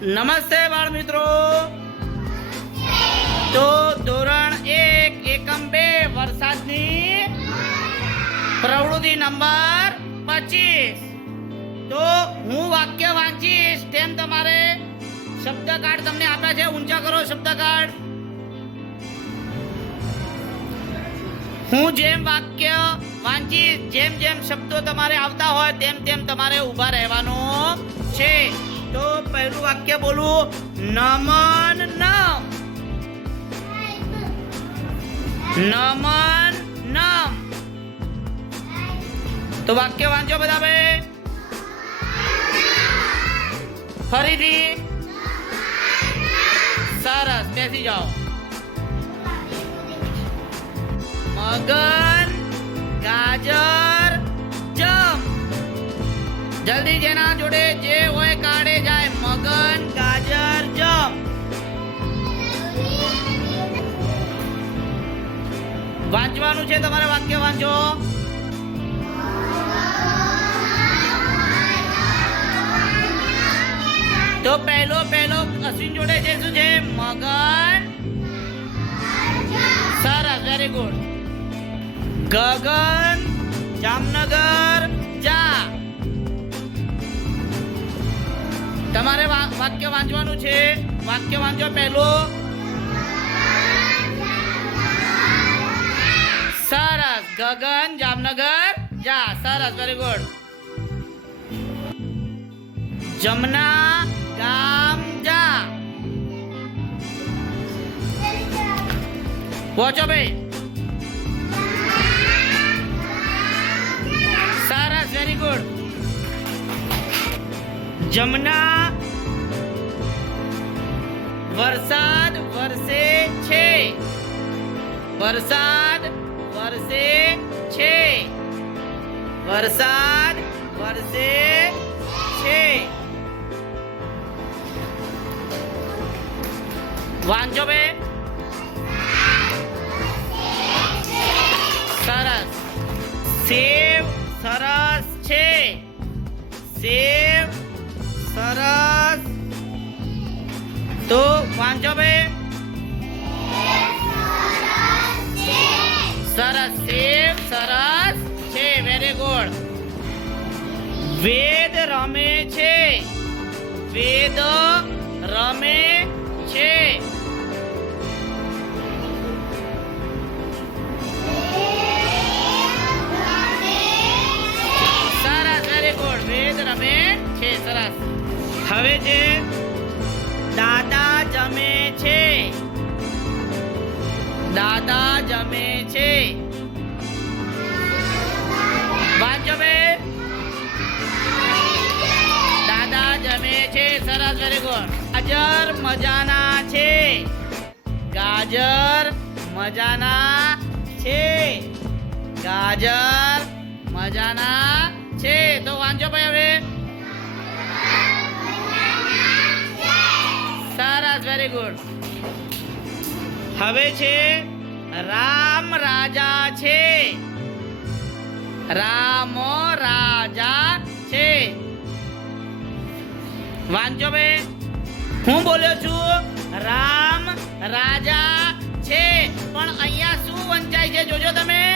નમસ્તે બાળ મિત્રો તો ધોરણ એક, એકમ બે, વરસાદની પ્રવૃત્તિ નંબર પચીસ. તો હું વાક્ય વાંચીશ, તેમ તમારે શબ્દ કાર્ડ તમને આપ્યા છે. ઊંચા કરો શબ્દ કાર્ડ હું જેમ વાક્ય વાંચીશ, જેમ જેમ શબ્દો તમારે આવતા હોય, તેમ તેમ તમારે ઊભા રહેવાનું છે. તો પહેલું વાક્ય બોલું નમન નમ નમન નમ તો વાક્ય વાંચો બધા બે ફરીથી સરસ બેસી જાઓ મગન ગાજર જમ જલ્દી જેના જોડે જે હોય કાઢે જાય મગન ગાજર જમ વાંચવાનું છે તમારે વાક્ય વાંચો. તો પહેલો પહેલો અશ્વિન જોડે છે શું છે? મગન સરસ વેરી ગુડ ગગન જામનગર. તમારે વાક્ય વાંચવાનું છે. વાક્ય વાંચો પહેલું. સરસ. ગગન, જામનગર. જા, સરસ. વેરી ગુડ જમના ગામ જા. પહોંચો ભાઈ. સરસ. વેરી ગુડ જમના વરસાદ વરસે છે. વરસાદ વરસે છે. વરસાદ વરસે છે. વાંચો બે. સરસ. સેવ સરસ છે. સેવ વાંચો બે સરસ સેવ સરસ છે વેરી ગુડ વેદ રમે છે. વેદ રમે છે. સરસ વેરી ગુડ વેદ રમે છે, સરસ. હવે છે દાદા દાદા જમે છે વાંચો બે દાદા જમે છે સરસ વેરી ગુડ ગાજર મજાના છે ગાજર મજાના છે ગાજર મજાના છે તો વાંચો ભાઈ હવે સરસ વેરી ગુડ હવે છે રામ રાજા છે. રામ રાજા છે. વાંચો બે. હું બોલ્યો છું, રામ રાજા છે. પણ અહીંયા શું વંચાય છે? જોજો તમે.